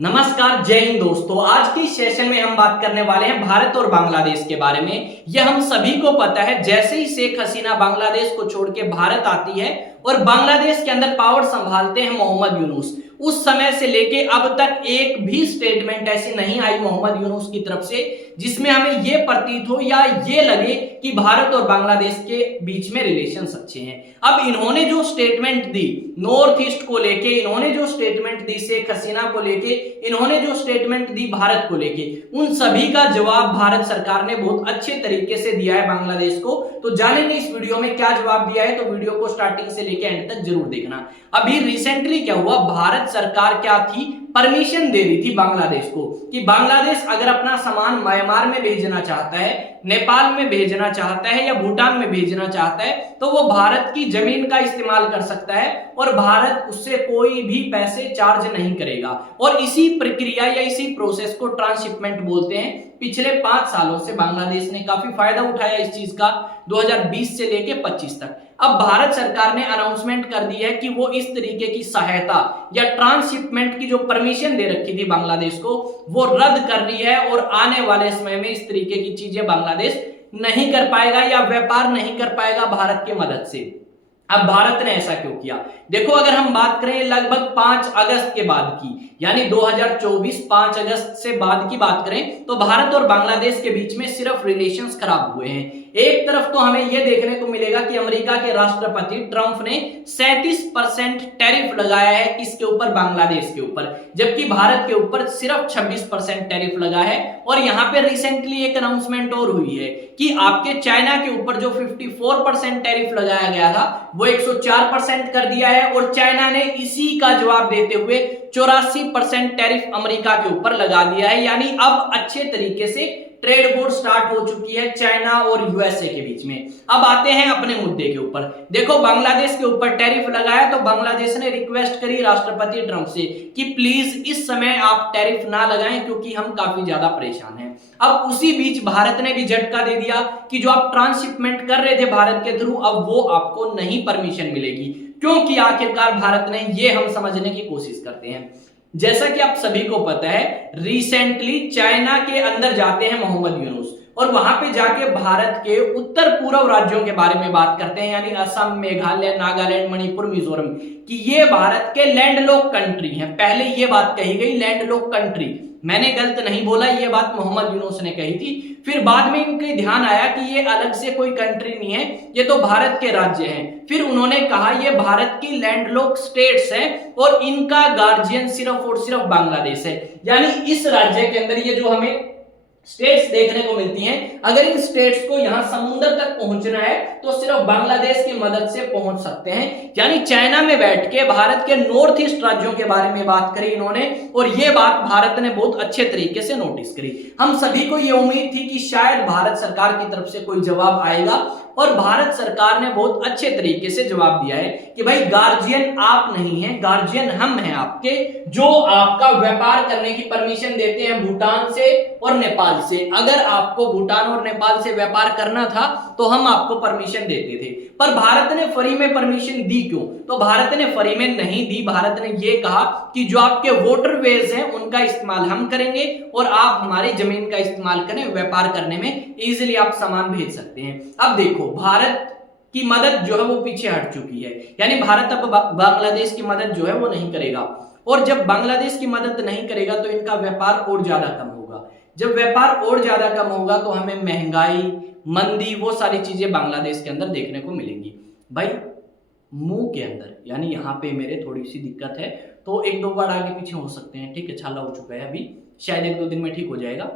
नमस्कार, जय हिंद दोस्तों। आज के सेशन में हम बात करने वाले हैं भारत और बांग्लादेश के बारे में। यह हम सभी को पता है, जैसे ही शेख हसीना बांग्लादेश को छोड़ के भारत आती है और बांग्लादेश के अंदर पावर संभालते हैं मोहम्मद यूनुस, उस समय से लेके अब तक एक भी स्टेटमेंट ऐसी नहीं आई मोहम्मद यूनुस की तरफ से जिसमें हमें यह प्रतीत हो या ये लगे कि भारत और बांग्लादेश के बीच में रिलेशंस अच्छे हैं। अब इन्होंने जो स्टेटमेंट दी नॉर्थ ईस्ट को लेके, इन्होंने जो स्टेटमेंट दी शेख हसीना को लेके, इन्होंने जो स्टेटमेंट दी भारत को लेके, उन सभी का जवाब भारत सरकार ने बहुत अच्छे तरीके से दिया है बांग्लादेश को। तो जानेंगे इस वीडियो में क्या जवाब दिया है, तो वीडियो को स्टार्टिंग से लेके एंड तक जरूर देखना। अभी रिसेंटली क्या हुआ, भारत सरकार क्या थी, परमिशन दे रही थी बांग्लादेश को कि बांग्लादेश अगर अपना सामान म्यांमार में भेजना चाहता है, नेपाल में भेजना चाहता है या भूटान में भेजना चाहता है तो वो भारत की जमीन का इस्तेमाल कर सकता है और भारत उससे कोई भी पैसे चार्ज नहीं करेगा। और इसी प्रक्रिया या इसी प्रोसेस को ट्रांसशिपमेंट बोलते हैं। पिछले 5 सालों से बांग्लादेश ने काफी फायदा उठाया इस चीज का, 2020 से लेके 25 तक। अब भारत सरकार ने अनाउंसमेंट कर दी है कि वो इस तरीके की सहायता या ट्रांसशिपमेंट की जो परमिशन दे रखी थी बांग्लादेश को, वो रद्द कर रही है और आने वाले समय में इस तरीके की चीजें बांग्लादेश नहीं कर पाएगा या व्यापार नहीं कर पाएगा भारत की मदद से। अब भारत ने ऐसा क्यों किया? देखो, अगर हम बात करें लगभग 5 अगस्त के बाद की, यानी 2024 5 अगस्त से बाद की बात करें तो भारत और बांग्लादेश के बीच में सिर्फ रिलेशंस खराब हुए हैं। एक तरफ तो हमें यह देखने को मिलेगा कि अमेरिका के राष्ट्रपति ट्रंप ने 37% टैरिफ लगाया है किसके ऊपर, बांग्लादेश के ऊपर, जबकि भारत के ऊपर सिर्फ 26% टैरिफ लगा है। और यहां पे रिसेंटली एक अनाउंसमेंट और हुई है कि आपके चाइना के ऊपर जो 54% टैरिफ लगाया गया था वो 104% कर दिया है और चाइना ने इसी का जवाब देते हुए 84% टैरिफ अमेरिका के ऊपर लगा दिया है। यानी अब अच्छे तरीके से ट्रेड वॉर स्टार्ट हो चुकी है चाइना और यूएसए के बीच में। अब आते हैं अपने मुद्दे के ऊपर। देखो, बांग्लादेश के ऊपर टैरिफ लगाया तो बांग्लादेश ने रिक्वेस्ट करी राष्ट्रपति ट्रंप से कि प्लीज इस समय आप टैरिफ ना लगाएं क्योंकि हम काफी ज्यादा परेशान हैं। अब उसी बीच भारत ने भी झटका दे दिया कि जो आप ट्रांसशिपमेंट कर रहे थे भारत के थ्रू, अब वो आपको नहीं परमिशन मिलेगी। क्योंकि आखिरकार भारत ने, ये हम समझने की कोशिश करते हैं। जैसा कि आप सभी को पता है, रिसेंटली चाइना के अंदर जाते हैं मोहम्मद यूनुस और वहां पे जाके भारत के उत्तर पूर्व राज्यों के बारे में बात करते हैं, यानी असम, मेघालय, नागालैंड, मणिपुर, मिजोरम, कि ये भारत के लैंडलॉक कंट्री हैं। पहले ये बात कही गई लैंडलॉक कंट्री, मैंने गलत नहीं बोला, ये बात मोहम्मद यूनुस ने कही थी। फिर बाद में इनके ध्यान आया कि ये अलग से कोई कंट्री नहीं है, ये तो भारत के राज्य हैं। फिर उन्होंने कहा ये भारत की लैंडलॉक स्टेट्स हैं और इनका गार्जियन सिर्फ और सिर्फ बांग्लादेश है। यानी इस राज्य के अंदर ये जो हमें स्टेट्स देखने को मिलती हैं, अगर इन स्टेट्स को यहां समुद्र तक पहुंचना है तो सिर्फ बांग्लादेश की मदद से पहुंच सकते हैं। यानी चाइना में बैठ के भारत के नॉर्थ ईस्ट राज्यों के बारे में बात करी इन्होंने और ये बात भारत ने बहुत अच्छे तरीके से नोटिस करी। हम सभी को ये उम्मीद थी कि शायद भारत सरकार की तरफ से कोई जवाब आएगा और भारत सरकार ने बहुत अच्छे तरीके से जवाब दिया है कि भाई गार्जियन आप नहीं हैं, गार्जियन हम हैं आपके, जो आपका व्यापार करने की परमिशन देते हैं भूटान से और नेपाल से। अगर आपको भूटान और नेपाल से व्यापार करना था तो हम आपको परमिशन देते थे। पर भारत ने फ्री में परमिशन दी क्यों? तो भारत ने फ्री में नहीं दी। भारत ने यह कहा कि जो आपके वाटरवेज हैं उनका इस्तेमाल हम करेंगे और आप हमारी जमीन का इस्तेमाल करें, व्यापार करने में इजीली आप सामान भेज सकते हैं। अब देखो, भारत की मदद जो है वो पीछे हट चुकी है, यानी भारत अब बांग्लादेश की मदद जो है वो नहीं करेगा। और जब बांग्लादेश की मदद नहीं करेगा तो इनका व्यापार और ज्यादा कम होगा। जब व्यापार और ज्यादा कम होगा तो हमें महंगाई, मंदी, वो सारी चीजें बांग्लादेश के अंदर देखने को मिलेंगी। भाई मुंह के अंदर, यानी यहाँ पे मेरे थोड़ी सी दिक्कत है तो 1-2 बार आगे पीछे हो सकते हैं, ठीक है, छाला हो चुका है, अभी शायद 1-2 दिन में ठीक हो जाएगा।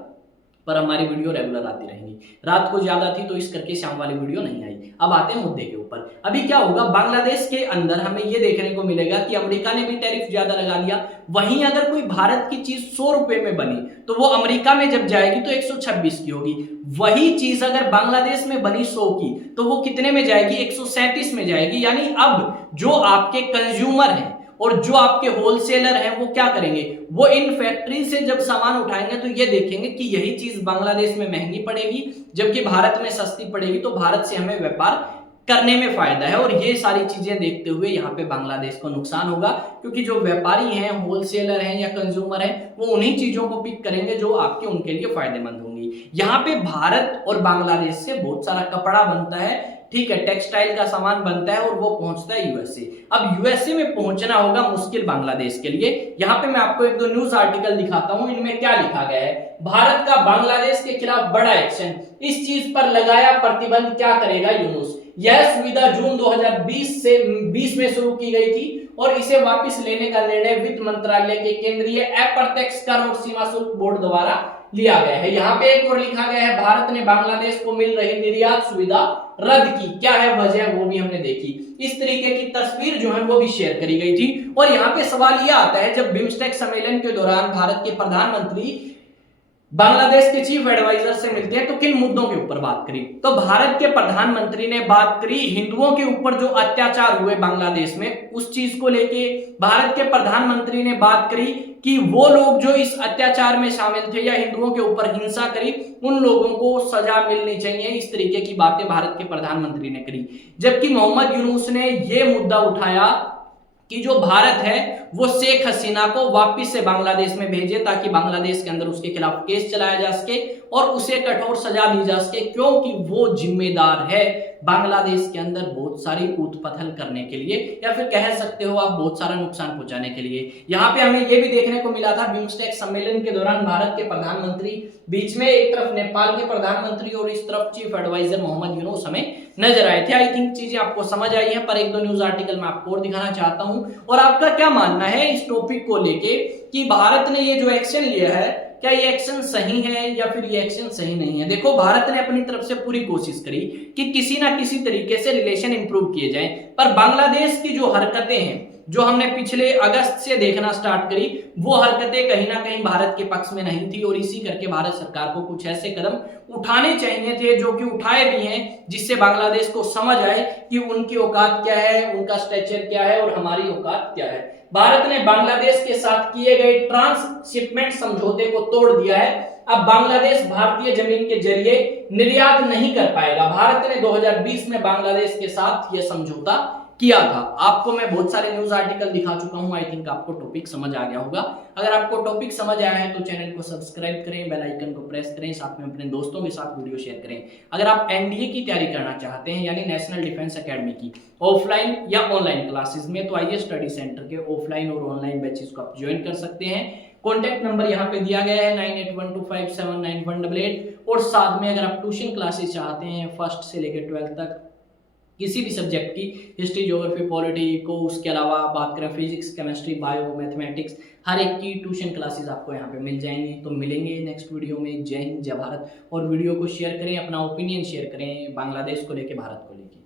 पर हमारी वीडियो रेगुलर आती रहेंगी। रात को ज्यादा थी तो इस करके शाम वाली वीडियो नहीं आई। अब आते हैं मुद्दे के ऊपर। अभी क्या होगा, बांग्लादेश के अंदर हमें यह देखने को मिलेगा कि अमेरिका ने भी टैरिफ ज्यादा लगा दिया। वहीं अगर कोई भारत की चीज 100 रुपए में बनी तो वो अमेरिका में जब जाएगी तो 126 की होगी। वही चीज अगर बांग्लादेश में बनी 100 की तो वो कितने में जाएगी, 137 में जाएगी। यानी अब जो आपके कंज्यूमर हैं और जो आपके होलसेलर हैं वो क्या करेंगे, वो इन फैक्ट्री से जब सामान उठाएंगे तो ये देखेंगे कि यही चीज बांग्लादेश में महंगी पड़ेगी जबकि भारत में सस्ती पड़ेगी, तो भारत से हमें व्यापार करने में फायदा है। और ये सारी चीजें देखते हुए यहाँ पे बांग्लादेश को नुकसान होगा, क्योंकि जो व्यापारी हैं, होलसेलर हैं या कंज्यूमर हैं, वो उन्हीं चीजों को पिक करेंगे जो आपके उनके लिए फायदेमंद होंगी। यहाँ पे भारत और बांग्लादेश से बहुत सारा कपड़ा बनता है, ठीक है, टेक्सटाइल का सामान बनता है और वो पहुंचता है यूएसए। अब यूएसए में पहुंचना होगा मुश्किल बांग्लादेश के लिए। यहाँ पे मैं आपको एक दो न्यूज आर्टिकल दिखाता हूं, इनमें क्या लिखा गया है। भारत का बांग्लादेश के खिलाफ बड़ा एक्शन, इस चीज पर लगाया प्रतिबंध, क्या करेगा यूनुस। यह सुविधा जून 2020 में शुरू की गई थी और इसे वापस लेने का निर्णय वित्त मंत्रालय के केंद्रीय अप्रत्यक्ष कर और सीमा शुल्क बोर्ड द्वारा लिया गया है। यहाँ पे एक और लिखा गया है, भारत ने बांग्लादेश को मिल रही निर्यात सुविधा रद्द की, क्या है वजह वो भी हमने देखी। इस तरीके की तस्वीर जो है वो भी शेयर करी गई थी। और यहाँ पे सवाल यह आता है, जब बिम्स्टेक सम्मेलन के दौरान भारत के प्रधानमंत्री बांग्लादेश के चीफ एडवाइजर से मिलते हैं तो किन मुद्दों के ऊपर बात करी। तो भारत के प्रधानमंत्री ने बात करी हिंदुओं के ऊपर जो अत्याचार हुए बांग्लादेश में, उस चीज को लेके भारत के प्रधानमंत्री ने बात करी कि वो लोग जो इस अत्याचार में शामिल थे या हिंदुओं के ऊपर हिंसा करी, उन लोगों को सजा मिलनी चाहिए। इस तरीके की बातें भारत के प्रधानमंत्री ने करी। जबकि मोहम्मद यूनुस ने यह मुद्दा उठाया कि जो भारत है वो शेख हसीना को वापस से बांग्लादेश में भेजे, ताकि बांग्लादेश के अंदर उसके खिलाफ केस चलाया जा सके और उसे कठोर सजा दी जा सके, क्योंकि वो जिम्मेदार है बांग्लादेश के अंदर बहुत सारी उथपथल करने के लिए, या फिर कह सकते हो आप बहुत सारा नुकसान पहुंचाने के लिए। यहाँ पे हमें ये भी देखने को मिला था, बिम्स्टेक सम्मेलन के दौरान भारत के प्रधानमंत्री बीच में एक तरफ नेपाल के प्रधानमंत्री और इस तरफ चीफ एडवाइजर मोहम्मद यूनुस हमें नजर आए थे। आई थिंक चीजें आपको समझ आई है, पर एक दो न्यूज आर्टिकल मैं आपको और दिखाना चाहता हूं। और आपका क्या मानना है इस टॉपिक को लेके कि भारत ने ये जो एक्शन लिया है, क्या ये एक्शन सही है या फिर ये एक्शन सही नहीं है। देखो, भारत ने अपनी तरफ से पूरी कोशिश करी कि किसी ना किसी तरीके से रिलेशन इंप्रूव किए जाएं, पर बांग्लादेश की जो हरकतें हैं, जो हमने पिछले अगस्त से देखना स्टार्ट करी, वो हरकतें कहीं ना कहीं भारत के पक्ष में नहीं थी। और इसी करके भारत सरकार को कुछ ऐसे कदम उठाने चाहिए थे, जो कि उठाए भी हैं, जिससे बांग्लादेश को समझ आए कि उनकी औकात क्या है, उनका स्ट्रेचर क्या है और हमारी औकात क्या है। भारत ने बांग्लादेश के साथ किए गए ट्रांसशिपमेंट समझौते को तोड़ दिया है। अब बांग्लादेश भारतीय जमीन के जरिए निर्यात नहीं कर पाएगा। भारत ने 2020 में बांग्लादेश के साथ यह समझौता किया था। आपको मैं बहुत सारे न्यूज आर्टिकल दिखा चुका हूं। आई थिंक आपको टॉपिक समझ आ गया होगा। अगर आपको टॉपिक समझ आया है तो चैनल को सब्सक्राइब करें, बेल आइकन को प्रेस करें, साथ में अपने दोस्तों के साथ वीडियो शेयर करें। अगर आप एनडीए की तैयारी करना चाहते हैं, यानी नेशनल डिफेंस एकेडमी की ऑफलाइन या ऑनलाइन क्लासेस में, तो आइए स्टडी सेंटर के ऑफलाइन और ऑनलाइन बैचेस को आप ज्वाइन कर सकते हैं। कॉन्टैक्ट नंबर यहाँ पे दिया गया है 9812579188। और साथ में अगर आप ट्यूशन क्लासेस चाहते हैं फर्स्ट से लेकर 12th तक किसी भी सब्जेक्ट की, हिस्ट्री, ज्योग्राफी, पॉलिटी, इको, उसके अलावा बात करें फिजिक्स, केमिस्ट्री, बायो, मैथमेटिक्स, हर एक की ट्यूशन क्लासेस आपको यहाँ पे मिल जाएंगी। तो मिलेंगे नेक्स्ट वीडियो में। जय हिंद, जय भारत। और वीडियो को शेयर करें, अपना ओपिनियन शेयर करें बांग्लादेश को लेके, भारत को लेके।